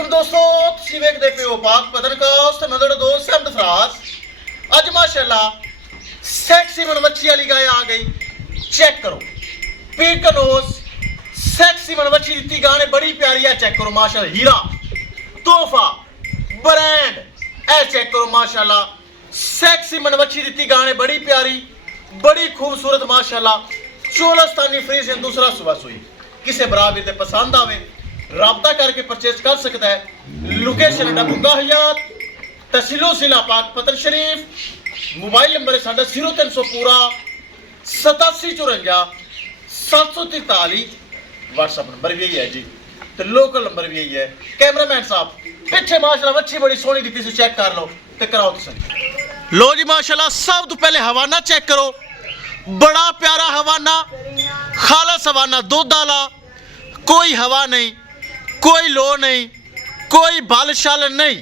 वालेकुम दोस्तों, तुसीं वेखदे पे हो पाक पतनकास्ट। मैं तुहाडा दोस्त अहमद फराज। अज माशाअल्लाह सैक्सी मन मच्छी वाली गाय आ गई। चेक करो पीकनोज सैक्सी मन मच्छी दी गाने बड़ी प्यारी है। चेक करो माशाअल्लाह, हीरा तोहफा ब्रांड ए चेक करो माशाअल्लाह। सैक्सी मन मच्छी दी गाने बड़ी प्यारी बड़ी खूबसूरत माशाअल्लाह। चोलस्तानी फ्रीज दूसरा सुबह सुई किसे बराबर ते पसंद आवे राबता करके परचेज कर सकता है। लोकेशन डबुंगा हयात तहसीलो जिला पाक पतन शरीफ। मोबाइल नंबर है साडा 0300 पूरा 8754 743। व्हाट्सएप नंबर भी यही है जी, तो लोकल नंबर भी यही है। कैमरामैन साहब पिछे माशाल्लाह मच्छी बड़ी सोहनी दी तुसीं चेक कर लो ते कराओ तुसीं। लो जी माशाल्लाह, सब तो पहले हवाना चेक करो। बड़ा प्यारा हवाना, खालस हवाना, दुध वाला, कोई हवा नहीं, कोई लो नहीं, कोई बल शल नहीं।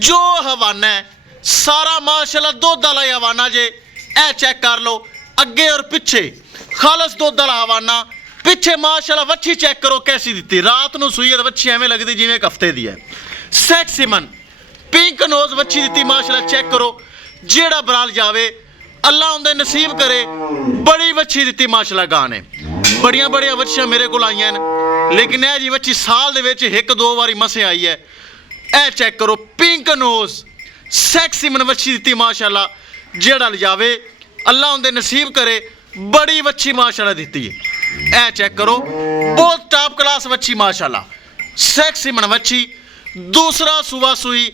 जो हवाना है सारा माशाल्लाह दुध वाला हवाना जे। ए चेक कर लो अगे और पिछे खालस दुध वाला हवाना। पिछे माशाल्लाह वच्छी चेक करो कैसी दी रात नूं सूई है वच्छी एवें लगदी जिवें एक हफ्ते दी है। सैक्सी मन पिंक नोज वच्छी दी माशाल्लाह चेक करो। जेड़ा बराल जावे अल्लाह उंदे नसीब करे। बड़ी वच्छी दी माशाल्लाह गां ने। बड़ियां बड़ियां वच्छियां मेरे को आईयां ने, लेकिन यह जी वच्छी साल दे विच एक दो बारी मसे आई है। ए चेक करो पिंक नोज सैक्सी मन वच्छी दी माशाल्लाह। जेड़ा जावे अल्लाह उंदे नसीब करे। बड़ी वच्छी माशाल्लाह दी है। ए चेक करो बहुत टॉप क्लास वच्छी माशाल्लाह। सैक्सी मन वच्छी दूसरा सुबह सुई।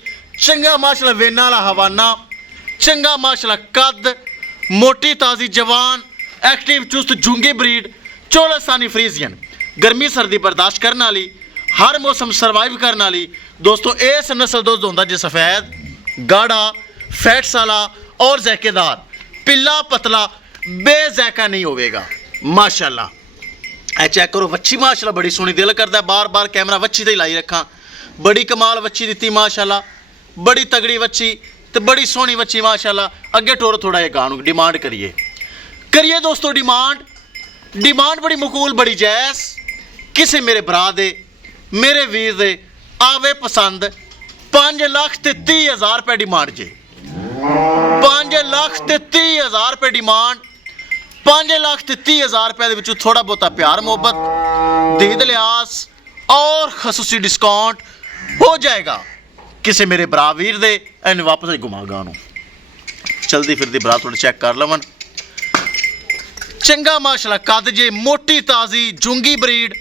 चंगा माशाल्लाह वेना वाला हवाना, चंगा माशाल्लाह कद, मोटी ताजी जवान, एक्टिव चुस्त झुंगी ब्रीड, चोलस्तानी फ्रीजियन। गर्मी सर्दी बर्दाश्त करने वाली, हर मौसम सर्वाइव करने वाली। दोस्तों इस नस्ल दोस्त होंदा जी सफ़ेद गाढ़ा फैट्स वाला और जैकेदार, पिल्ला पतला बेजैका नहीं होवेगा माशाल्लाह। ए चेक करो वच्छी माशाल्लाह बड़ी सोहनी, दिल करता है बार बार कैमरा वच्छी ते लाई रखा। बड़ी कमाल वच्छी दी माशाल्लाह, बड़ी तगड़ी वच्छी तो बड़ी सोहनी वच्छी माशाल्लाह। अगे टोर थोड़ा जिहा गां डिमांड करिए दोस्तों। डिमांड बड़ी मकूल बड़ी जैस। किसे मेरे भरा दे मेरे वीर दे आवे पसंद 5,30,000 रुपये डिमांड जे। 5,30,000 रुपये डिमांड। 5,30,000 रुपये के थोड़ा बहुता प्यार मोहब्बत दीद लिहाज और खसूसी डिस्काउंट हो जाएगा। किसे मेरे भरा वीर दे इन वापस घुमा गानू चलती फिरती भरा थोड़ा चेक कर लवन। चंगा माशाल्लाह कद जे, मोटी ताजी झुंगी ब्रीड,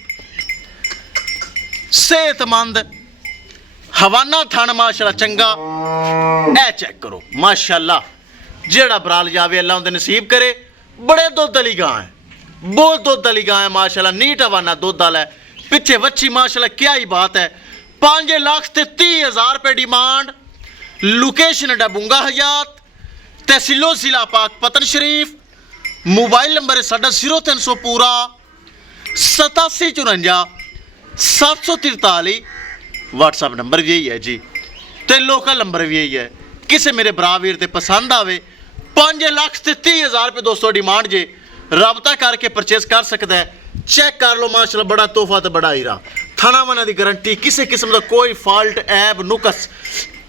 सेहतमंद हवाना थन माशाल्लाह चंगा। ए चेक करो माशाल्लाह। जेड़ा बराल जावे अल्लाह उंदे नसीब करे। बड़े दुध वाली गां है, बहुत दुध वाली गां है माशाल्लाह। नीट हवाना दुध वाला है। पिछे वच्छी माशाल्लाह क्या ही बात है। 5,30,000 रुपये डिमांड। लोकेशन डबुंगा हयात तहसीलो जिला पाक पतन शरीफ। मोबाइल नंबर है साडा 0300 पूरा 8754 743। व्हाट्सएप नंबर भी यही है जी, तो लोकल नंबर भी यही है। किसे मेरे भरा वीर ते पसंद आवे 5,30,000 रुपये दोस्तों डिमांड जे। राबता करके परचेज कर सकता है। चेक कर लो माशाल्लाह, बड़ा तोहफा तो बड़ा हीरा। थाना वाना की गारंटी, किसी किस्म का कोई फॉल्ट ऐब नुकस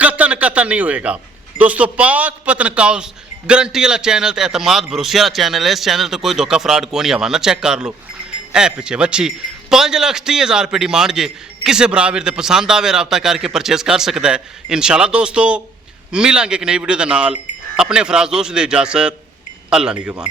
कतन नहीं होएगा दोस्तों। पाक पतनकास्ट गारंटी वाला चैनल तो एतमाद भरोसे वाला चैनल है। इस चैनल तो कोई धोखा फ्रॉड को नहीं। हवाना चेक कर लो। ए पिछे वच्छी 5,30,000 रुपये डिमांड जे। किसी बराबर ते पसंद आवे राबता करके परचेज कर सकता है। इंशाल्लाह दोस्तों मिलांगे एक नई वीडियो के नाल। अपने फराज दोस्त दे इजाजत, अल्लाह निगहबान।